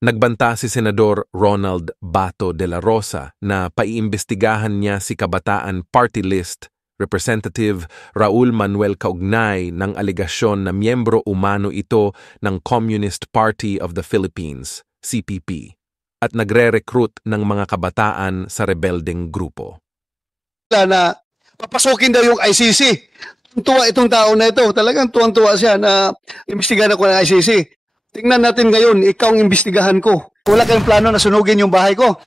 Nagbanta si Senador Ronald Bato de la Rosa na paiimbestigahan niya si Kabataan Party List Representative Raul Manuel kaugnay ng alegasyon na miyembro umano ito ng Communist Party of the Philippines, CPP, at nagre-recruit ng mga kabataan sa rebeldeng grupo. Na papasukin daw yung ICC. Tuwa itong tao na ito. Talagang tuwang-tuwa siya na imbestigahan ako ng ICC. Tingnan natin ngayon, ikaw ang imbestigahan ko. Wala kayong plano na sunugin yung bahay ko.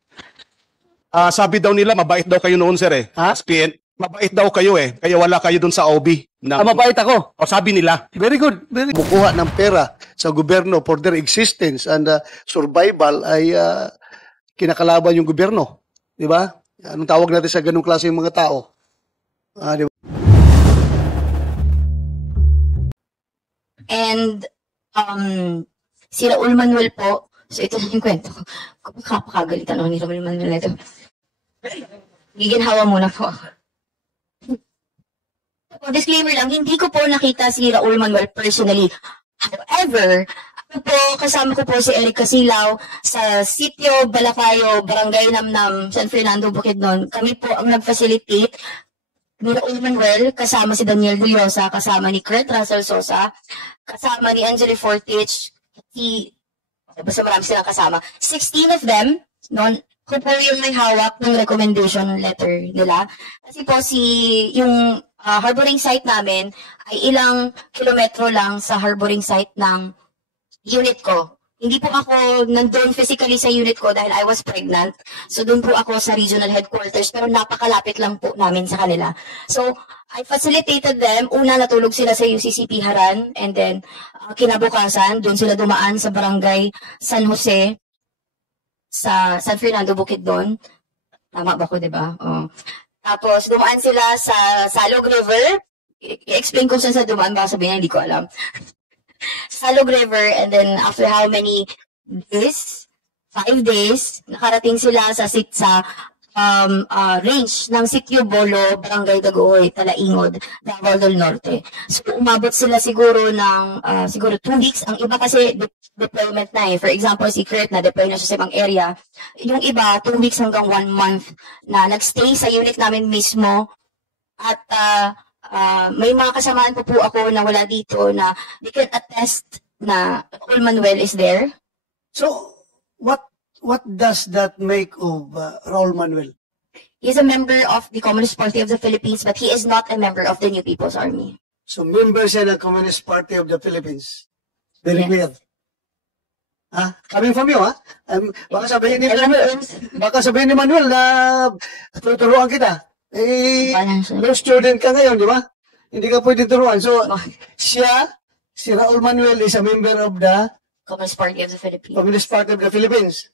Sabi daw nila, mabait daw kayo noon, sir eh. Ha? SPN, mabait daw kayo eh. Kaya wala kayo dun sa OB. Mabait ako. O sabi nila. Very good. Very good. Bukuha ng pera sa gobyerno for their existence and survival ay kinakalaban yung gobyerno. Di ba? Anong tawag natin sa ganung klase yung mga tao? Di ba? And si Raul Manuel po, so ito na yung kwento ko. Kapakagalitan ako ni Raul Manuel na ito. Giginhawa muna po ako. Disclaimer lang, hindi ko po nakita si Raul Manuel personally. However, ako po, kasama ko po si Eric Casilaw sa Sitio Balacayo, Barangay Namnam, San Fernando, Bukidnon. Kami po ang nag-facilitate ni Raul Manuel, kasama si Daniel Villosa, kasama ni Kurt Russell Sosa, kasama ni Angeli Fortich, basta marami silang kasama. 16 of them, ko po yung may hawak ng recommendation letter nila. Kasi po yung harboring site namin ay ilang kilometro lang sa harboring site ng unit ko. Hindi po ako nandun physically sa unit ko dahil I was pregnant. So doon po ako sa regional headquarters pero napakalapit lang po namin sa kanila. So I facilitated them. Una natulog sila sa UCCP Haran and then kinabukasan doon sila dumaan sa barangay San Jose sa San Fernando Bukidnon. Tama ba ko, di ba? Oh. Tapos dumaan sila sa Salog River. I-explain ko saan sa dumaan, baka sabihin hindi ko alam. Salog River, and then after how many days, 5 days, nakarating sila sa range ng Sitio Bolo, Barangay Dagohoy, Talaingod, Davao del Norte. So umabot sila siguro ng siguro 2 weeks. Ang iba kasi deployment na eh. For example, si Kurt na deploy na siya sa ibang area. Yung iba, 2 weeks hanggang 1 month na nagstay sa unit namin mismo. At may mga kasamaan po ako na wala dito na they can attest na Raul Manuel is there. So, what does that make of Raul Manuel? He is a member of the Communist Party of the Philippines, but he is not a member of the New People's Army. So, member siya ng Communist Party of the Philippines. Very clear. Coming from you, ha? Baka sabihin ni Manuel na tuturuan kita. Law student ka ngayon, di ba? Hindi ka pwede turuan. So, si Raul Manuel is a member of the Communist Party of the Philippines. Communist Party of the Philippines.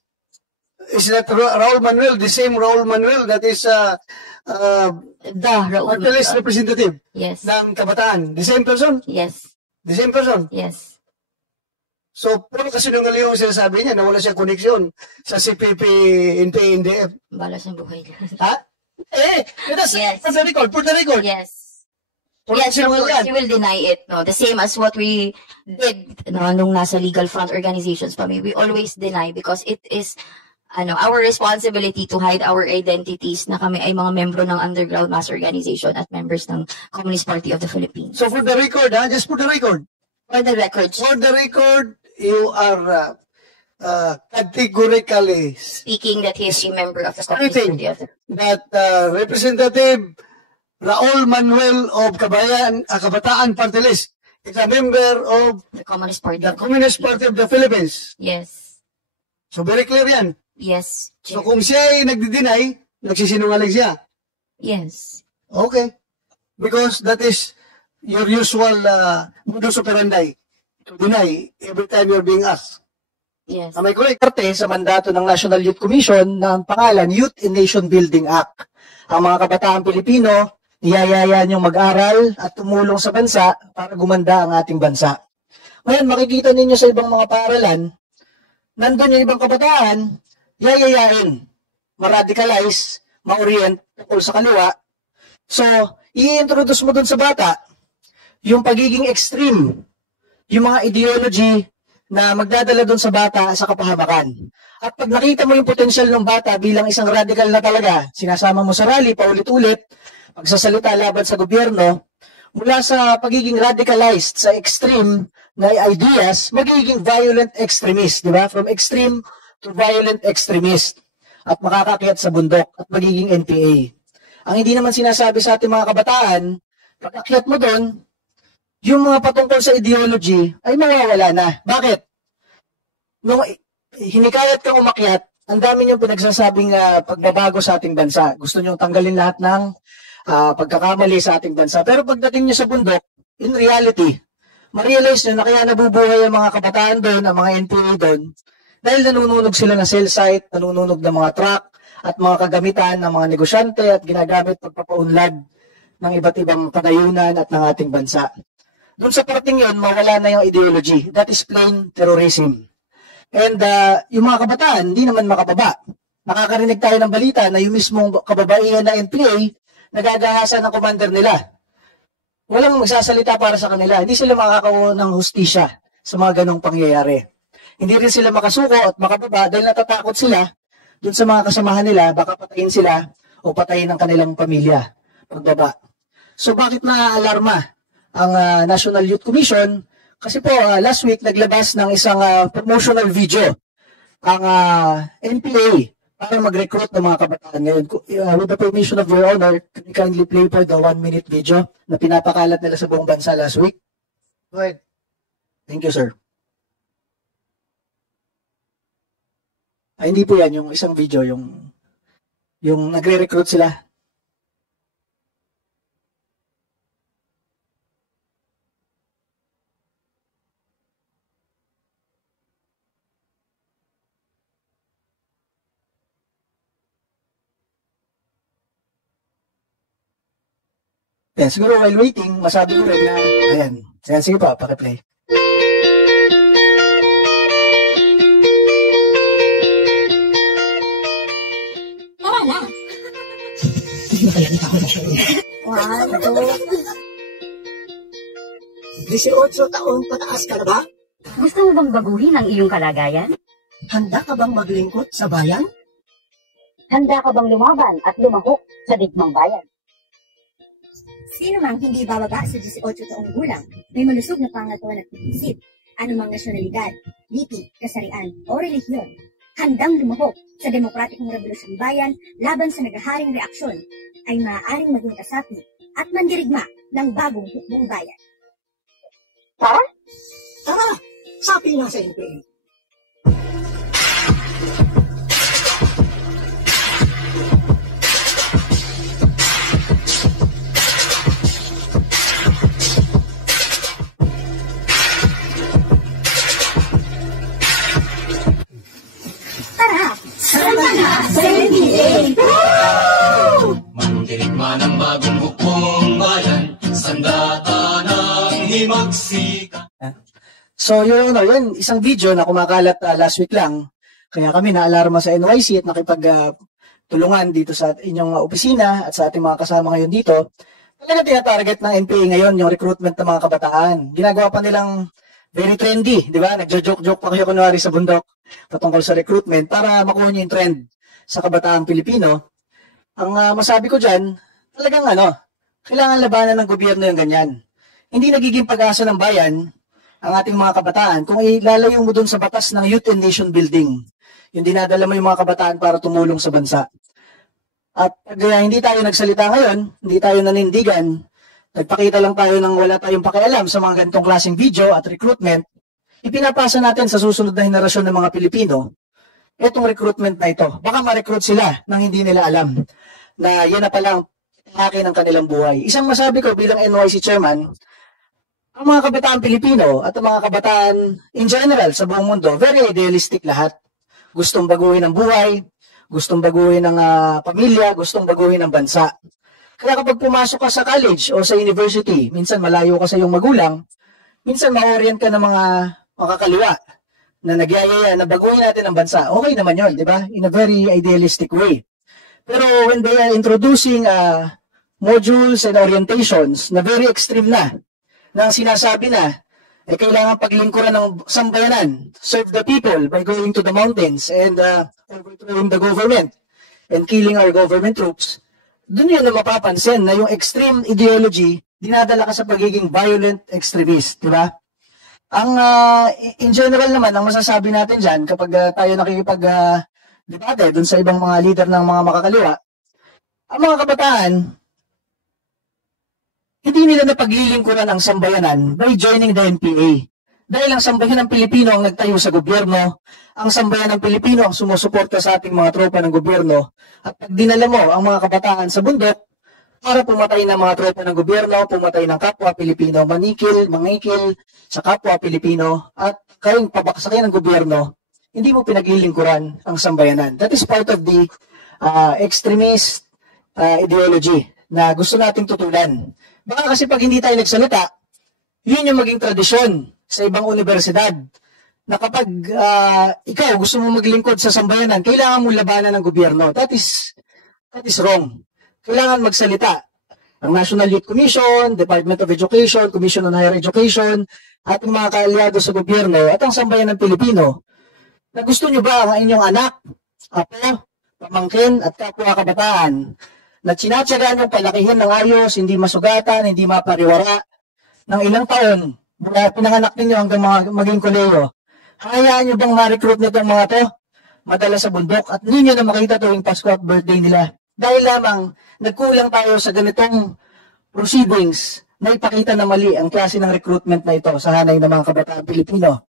Is that Raul Manuel, the same Raul Manuel that is the Raul party list representative ng Kabataan? The same person? Yes. The same person? Yes. So, puro kasinungaling yung sinasabi niya na wala siyang koneksyon sa CPP, NDF. Balas ng buhay niya. Ha? Yes. For the record, for the record. Yes. Yes, he will deny it. No, the same as what we did nung nasa legal front organizations pa. We always deny because it is our responsibility to hide our identities na kami ay mga membro ng underground mass organization at members ng Communist Party of the Philippines. So for the record, just for the record. For the record. For the record, you are categorically speaking that he is a member of the Communist Party of the that Representative Raul Manuel of Kabataan Party List is a member of the Communist Party of the Philippines. Yes. So very clear yan. Yes. So kung siya ay nagdi-deny, nagsisinungaling siya. Yes. Okay. Because that is your usual modus operandi. To deny every time you're being asked. Yes. Am I correct? Parte sa mandato ng National Youth Commission ng pangalan Youth in Nation Building Act. Ang mga kabataan Pilipino, niyayaya niyong mag-aral at tumulong sa bansa para gumanda ang ating bansa. Ngayon, makikita ninyo sa ibang mga paaralan, nandun yung ibang kabataan, yayayain, ma-radicalize, ma-orient tungkol sa kaliwa. So, i-introduce mo dun sa bata yung pagiging extreme, yung mga ideology na magdadala doon sa bata sa kapahamakan. At pag nakita mo yung potensyal ng bata bilang isang radical na talaga, sinasama mo sa rally, paulit-ulit, pagsasalita laban sa gobyerno, mula sa pagiging radicalized sa extreme na ideas, magiging violent extremist, di ba? From extreme to violent extremist. At makakakyat sa bundok at magiging NPA. Ang hindi naman sinasabi sa ating mga kabataan, pag akyat mo doon, yung mga patungkol sa ideology ay mawawala na. Bakit? Nung hinikayat kang umakyat, ang dami niyong pinagsasabing pagbabago sa ating bansa. Gusto niyong tanggalin lahat ng pagkakamali sa ating bansa. Pero pagdating niyo sa bundok, in reality, ma-realize niyo na kaya nabubuhay ang mga kabataan doon, ang mga NPA doon, dahil nanununog sila ng cell site, nanununog ng mga truck, at mga kagamitan ng mga negosyante at ginagamit pagpapaunlad ng iba't ibang panayunan at ng ating bansa. Doon sa parting yon, mawala na yung ideology. That is plain terrorism. And yung mga kabataan, hindi naman makababa. Nakakarinig tayo ng balita na yung mismong kababaihan na NPA, nagagahasan ng commander nila. Walang magsasalita para sa kanila. Hindi sila makakakuha ng hustisya sa mga ganong pangyayari. Hindi rin sila makasuko at makababa dahil natatakot sila doon sa mga kasamahan nila, baka patayin sila o patayin ng kanilang pamilya pagbaba. So bakit na-alarma ang National Youth Commission? Kasi po last week naglabas ng isang promotional video ang NPA para mag-recruit ng mga kabataan ngayon. With the permission of your honor, can you kindly play for the 1-minute video na pinapakalat nila sa buong bansa last week? Go ahead. Thank you, sir. Ay, hindi po yan, yung isang video, yung nagre-recruit sila. Yan, siguro while waiting, masabi ko rin na, ayan, sige pa, pakiplay. Wow, 18 taon pataas ka na ba? Gusto mo bang baguhin ang iyong kalagayan? Handa ka bang maglingkod sa bayan? Handa ka bang lumaban at lumahok sa digmang bayan? Sino mang hindi bababa sa 18 taong gulang, may malusog na pangatawan at isip, anumang nasyonalidad, lipi, kasarian o relihiyon, handang lumahok sa demokratikong revolusyon bayan laban sa naghaharing reaksyon, ay maaaring maging kasapi at mandirigma ng bagong hukbong bayan. Tara, sapi na sa NPA. Mandirigma ng bagong hukbong bayan, sandata ng himagsika. So, Your Honor, yan, isang video na kumakalat last week lang. Kaya kami na-alarma sa NYC at nakipag-tulungan dito sa inyong opisina at sa ating mga kasama ngayon dito. Talaga tinatarget ng NPA ngayon yung recruitment ng mga kabataan. Ginagawa pa nilang very trendy, di ba? Nagjo-joke-joke pa kayo kunwari sa bundok patungkol sa recruitment para makuha niyo yung trend sa kabataang Pilipino. Ang masabi ko dyan, talagang kailangan labanan ng gobyerno yung ganyan. Hindi nagiging pag-asa ng bayan ang ating mga kabataan kung ilalayo mo dun sa batas ng Youth and Nation Building. Yung dinadala mo yung mga kabataan para tumulong sa bansa. At hindi tayo nagsalita ngayon, hindi tayo nanindigan, nagpakita lang tayo ng wala tayong pakialam sa mga ganitong klaseng video at recruitment, ipinapasa natin sa susunod na henerasyon ng mga Pilipino, itong recruitment na ito. Baka ma-recruit sila nang hindi nila alam na yan na palang akin ang kanilang buhay. Isang masabi ko bilang NYC chairman, ang mga kabataan Pilipino at ang mga kabataan in general sa buong mundo, very idealistic lahat. Gustong baguhin ang buhay, gustong baguhin ang pamilya, gustong baguhin ang bansa. Kaya kapag pumasok ka sa college o sa university, minsan malayo ka sa iyong magulang, minsan ma-orient ka ng mga makakaliwa na nagyayaya na baguhin natin ang bansa. Okay naman yun, di ba? In a very idealistic way. Pero when they are introducing modules and orientations na very extreme na ang sinasabi na, kailangan paglingkuran ng sambayanan, serve the people by going to the mountains and overthrowing the government and killing our government troops. Doon yun na mapapansin na yung extreme ideology dinadala ka sa pagiging violent extremist, di ba? Ang in general naman, ang masasabi natin dyan kapag tayo nakikipag-debate dun sa ibang mga leader ng mga makakaliwa, ang mga kabataan, hindi nila napaglilingkuran ang sambayanan by joining the NPA. Dahil ang sambayan ng Pilipino ang nagtayo sa gobyerno, ang sambayan ng Pilipino ang sumusuporta sa ating mga tropa ng gobyerno, at pag dinala mo ang mga kabataan sa bundok para pumatay ng mga tropa ng gobyerno, pumatay ng kapwa Pilipino, mangikil sa kapwa Pilipino, at kayong pabaksakin ng gobyerno, hindi mo pinaglilingkuran ang sambayanan. That is part of the extremist ideology na gusto nating tutulan. Baka kasi pag hindi tayo nagsalita, yun yung maging tradisyon sa ibang universidad na kapag ikaw gusto mo maglingkod sa sambayanan, kailangan mo labanan ng gobyerno. That is wrong. Kailangan magsalita. Ang National Youth Commission, Department of Education, Commission on Higher Education, ating mga kaalyado sa gobyerno at ang sambayan ng Pilipino, na gusto nyo ba ang inyong anak, apo, pamangkin at kapwa kabataan na tsinatsagaan yung palakihin ng ayos, hindi masugatan, hindi mapariwara, ng ilang taon, mula pinanganak ninyo hanggang maging koleyo, hayaan nyo bang ma-recruit nitong mga to? Madala sa bundok at hindi nyo na makita tuwing Pasko at birthday nila. Dahil lamang nagkulang tayo sa ganitong proceedings na ipakita na mali ang klase ng recruitment na ito sa hanay ng mga kabataan Pilipino.